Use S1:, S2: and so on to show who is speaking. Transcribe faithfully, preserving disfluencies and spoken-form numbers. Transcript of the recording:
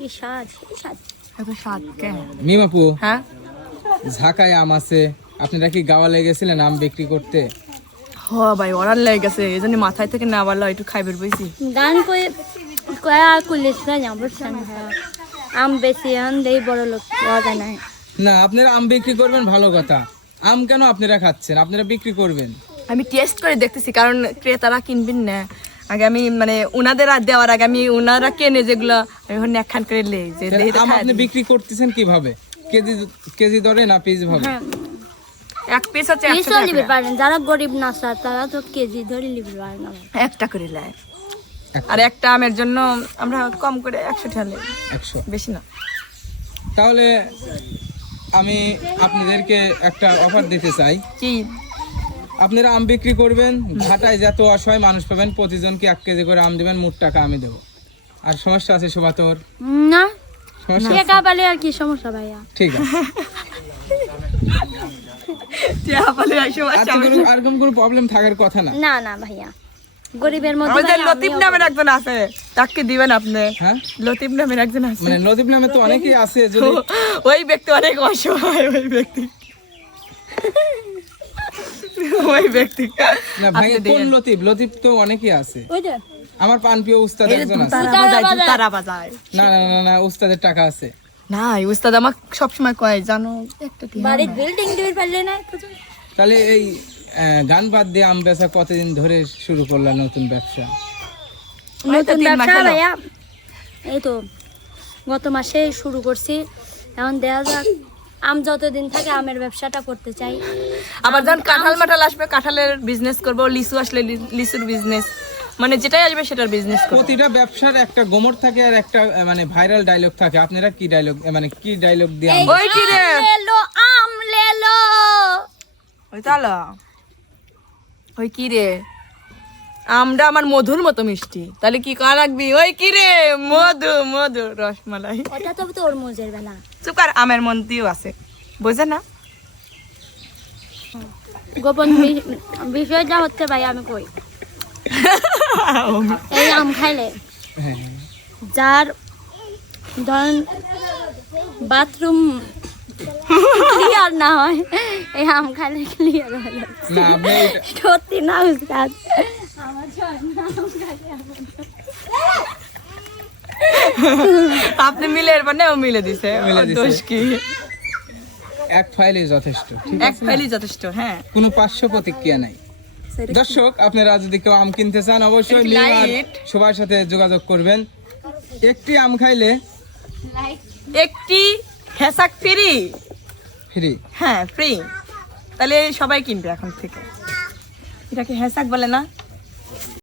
S1: কি স্বাদ কি স্বাদ
S2: এত স্বাদ কেন
S3: মিমাপু
S2: হ্যাঁ
S3: ঝাঁকায় আম আছে, আপনারা কি গাওয়া লেগেছিলেন আম বিক্রি করতে?
S2: হ ভাই অর্ডার লেগে গেছে এই জন্য মাথায় থেকে না বললো একটু খাইবার বইছি
S1: গান কই কয়া কুলিস না যাব আম বেশি আন দেই বড় লোক পাওয়া নাই
S3: না, আপনারা আম বিক্রি করবেন ভালো কথা, আম কেন আপনারা খাচ্ছেন? আপনারা বিক্রি করবেন।
S2: আমি টেস্ট করে দেখতেছি কারণ ক্রেতারা কিনবেন না আগে আমি মানে উনাদের আর দেওয়ার আগে আমি উনারা কেনে যেগুলো আমি ওখানে একখান করে লেই যে
S3: তাহলে
S2: দেই তো
S3: আম
S2: খাই
S3: আপনি বিক্রি করতেছেন কিভাবে? কেজি কেজি দরে না পিস ভাবে?
S1: হ্যাঁ
S2: এক পিস হচ্ছে একশো
S1: পিসও নিবে
S2: টাকা
S1: পারেন যারা গরিব না স্যার তারা তো কেজি ধরে নিবে পারে না
S2: একটা করে লাই
S3: একটা।
S2: আর একটা আমের জন্য আমরা কম করে একশো টাকা লাই
S3: একশো।
S2: বেশি না
S3: তাহলে আমি আপনাদেরকে একটা অফার দিতে চাই।
S2: কি
S3: আপনারা আম বিক্রি করবেন, ঘাটায় যত অসহায় মানুষ পাবেন প্রতিজনকে এক কেজি করে আম দেবেন, মোট টাকা আমি দেবো। আর সমস্যা আছে শোভা তোর?
S1: না
S3: সমস্যা আছে?
S1: টাকা পালে আর কি সমস্যা ভাইয়া
S3: ঠিক আছে।
S2: টিয়া বলে এই সময়
S3: আর তো কোনো আর কোনো প্রবলেম থাকার কথা না।
S1: না না ভাইয়া গরিবের মধ্যে
S2: আমাদের
S1: ভাইয়া
S2: লতিফ
S1: আমিও
S2: নামের একজন আছে তাকে দিবেন আপনি
S3: হ্যাঁ,
S2: লতিফ নামের একজন আছে
S3: মানে নদীপ নামে তো অনেকেই আছে, যদি
S2: ওই ব্যক্তি অনেক অসহায় ওই ব্যক্তি ওই ব্যক্তি
S3: না ভাই,
S2: আপনি
S3: কোন
S2: দিবেন।
S3: লতিফ? লতিফ তো অনেকেই আছে।
S1: ওই যে
S3: আমার পানপ্রিয় উস্তাদ
S2: এই যে
S3: একজন আছে।
S2: তারা বাজায় তারা বাজায়
S3: না না না না, উস্তাদের টাকা আছে।
S2: না এই উস্তাদ আমাকে সবসময় কয় জানো একটা টিয়া
S1: বাড়ির বিল্ডিং দিবে পারলে না
S3: তাহলে এই আহ, গান বাদ দিয়ে আম বেচা কতদিন ধরে শুরু করলাম নতুন ব্যবসা?
S1: নতুন
S2: তিন মাস
S1: ব্যবসা
S2: হলো।
S1: ভাইয়া এই তো গত মাসে শুরু করছি এখন দেখা যাক আম যতদিন থাকে আমের ব্যবসাটা করতে চাই
S2: আবার যখন কাঁঠাল মাঠাল আসবে কাঁঠালের বিজনেস করবো লিচু আসলে লি- লিচুর বিজনেস মানে যেটাই আসবে সেটার বিজনেস করবো
S3: প্রতিটা ব্যবসার একটা গোমর থাকে আর একটা আহ, মানে ভাইরাল ডায়লগ থাকে। আপনারা কি ডায়লগ মানে কি ডায়লগ দিয়ে আম-
S2: ওই কি রে
S1: লেলো আম লেলো
S2: ওই তালা ওই কি রে আমটা আমার মধুর মতো মিষ্টি তাহলে কি করা রাখবি ওই কি রে মধু মধু রসমালাই
S1: ওটা তো তরমুজের বেলা
S2: চুকার আমের মন্দিও আছে বুঝে না
S1: গোপন বি- বিষয়টা হচ্ছে ভাই আমি কই এই আম খাইলে
S3: হ্যাঁ,
S1: যার ধরেন বাথরুম ক্লিয়ার না হয় এই আম খাইলে ক্লিয়ার হয়ে যাবে
S3: না আপনি এটা-
S1: সত্যি না উস্তাদ আমার ঝর্ণা আম খাইলে আমার-
S2: আপনি মিলে এর মানে ও মিলে দিছে
S3: মিলে
S2: ওর
S3: দিছে।
S2: দোষ কি
S3: এক ফাইলে যথেষ্ট, ঠিক
S2: এক
S3: আছে না?
S2: ফাইলই যথেষ্ট হ্যাঁ
S3: কোনো পার্শ্ব প্রতিক্রিয়া নাই। দর্শক আপনারা যদি কেউ আম কিনতে চান অবশ্যই
S2: একটু
S3: মিম আর
S2: light।
S3: সবার সাথে যোগাযোগ করবেন। একটি আম খাইলে
S2: একটি হেসাক ফ্রি
S3: ফ্রি।
S2: হ্যাঁ ফ্রি তাহলে সবাই কিনবে এখন থেকে এটাকে হেসাক বলে না